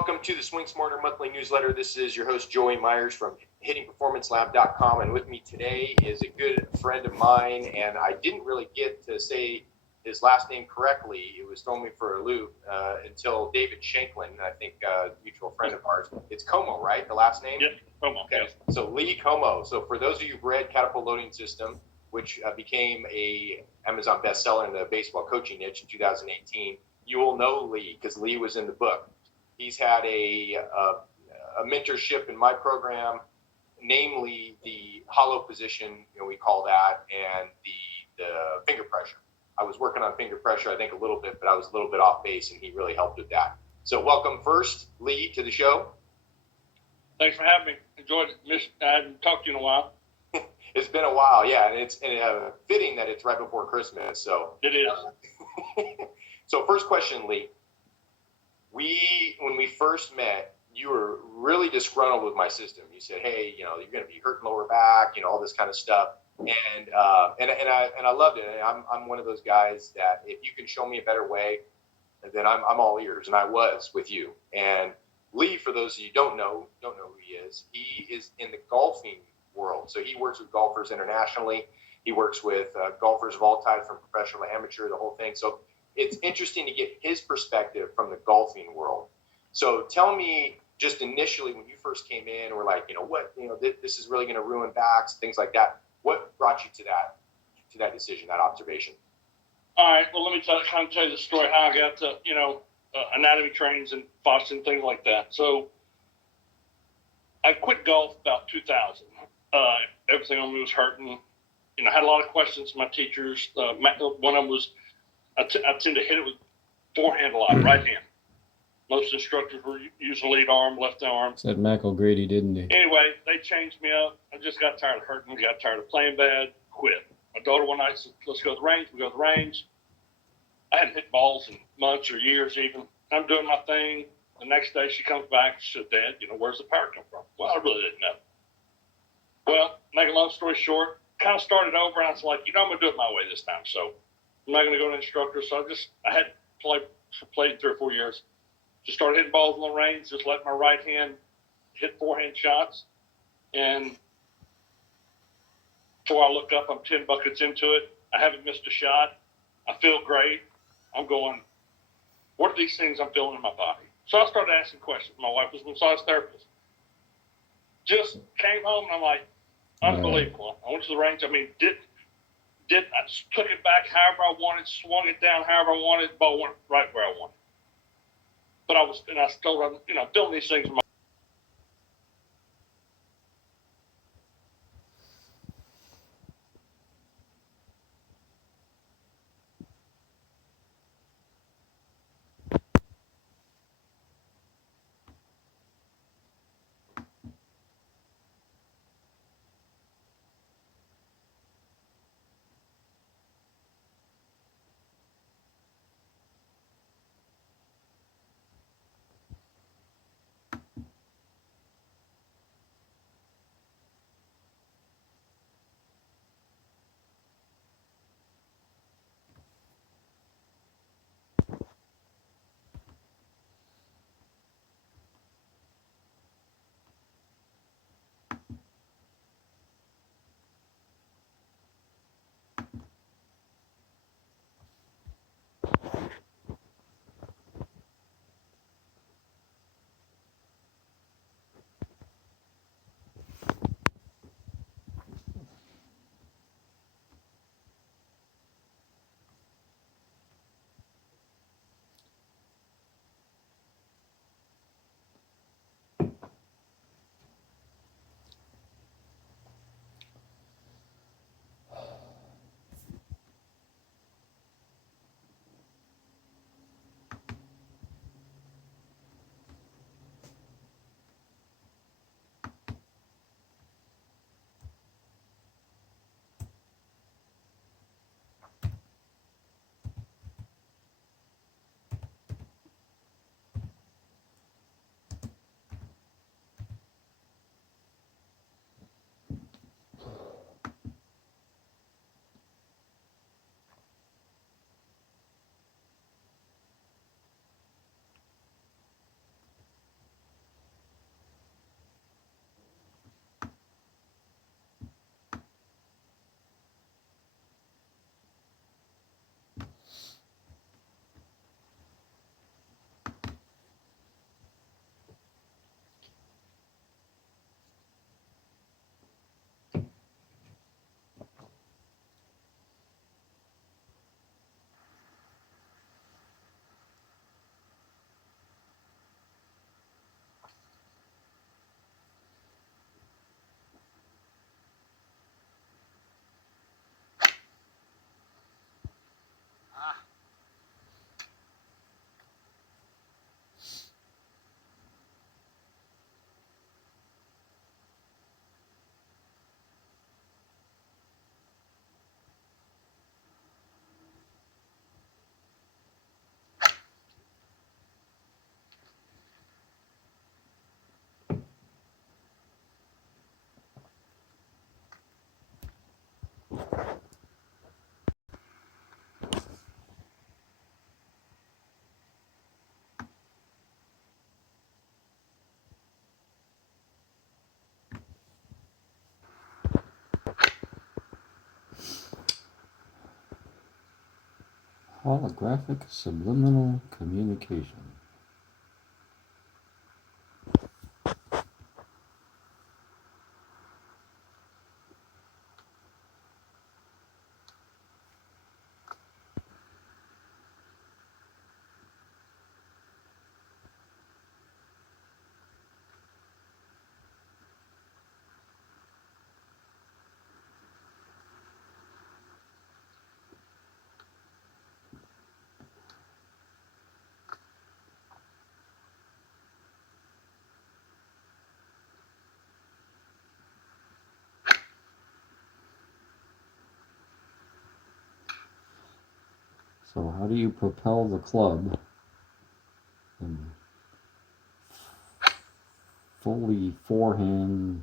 welcome to the Swing Smarter Monthly Newsletter. This is your host, Joey Myers from HittingPerformanceLab.com, and with me today is a good friend of mine, and I didn't really get to say his last name correctly. It was throwing me for a loop until David Shanklin, I think a mutual friend of ours. It's Como, right, the last name? Yep, Como. Okay, so Lee Como. So for those of you who've read Catapult Loading System, which became a Amazon bestseller in the baseball coaching niche in 2018, you will know Lee because Lee was in the book. He's had a mentorship in my program, namely the hollow position, we call that, and the finger pressure. I was working on finger pressure, I think, a little bit, but I was a little bit off base, and he really helped with that. So welcome first, Lee, to the show. Thanks for having me. Enjoyed it. I haven't talked to you in a while. It's been a while, yeah, and it's fitting that it's right before Christmas. So it is. So first question, Lee. When we first met, you were really disgruntled with my system. You said, "Hey, you're going to be hurting lower back, all this kind of stuff." And I loved it. And I'm one of those guys that if you can show me a better way, then I'm all ears. And I was with you. And Lee, for those of you who don't know who he is. He is in the golfing world. So he works with golfers internationally. He works with golfers of all types, from professional to amateur, the whole thing. So it's interesting to get his perspective from the golfing world. So tell me, just initially when you first came in, we're like, this is really going to ruin backs, things like that. What brought you to that decision, that observation? All right. Well, let me kind of tell you the story how I got to, anatomy trainings and Boston, things like that. So I quit golf about 2000. Everything on me was hurting. I had a lot of questions from my teachers. One of them was, I tend to hit it with forehand a lot, right hand. Most instructors were using lead arm, left arm. Said Mac O'Grady, didn't he? Anyway, they changed me up. I just got tired of hurting, got tired of playing bad, quit. My daughter one night said, "Let's go to the range." We go to the range. I hadn't hit balls in months or years even. I'm doing my thing. The next day she comes back and she said, "Dad, where's the power come from?" Well, I really didn't know. Well, make a long story short, kind of started over, and I was like, I'm going to do it my way this time. So I'm not going to go to an instructor. So I had played 3 or 4 years. Just started hitting balls on the range, just let my right hand hit forehand shots. And before I look up, I'm 10 buckets into it. I haven't missed a shot. I feel great. I'm going, what are these things I'm feeling in my body? So I started asking questions. My wife was a massage therapist. Just came home, and I'm like, unbelievable. I went to the range. I took it back however I wanted, swung it down however I wanted, ball went right where I wanted. But I told her, feeling these things in my Holographic subliminal communication. So how do you propel the club and fully forehand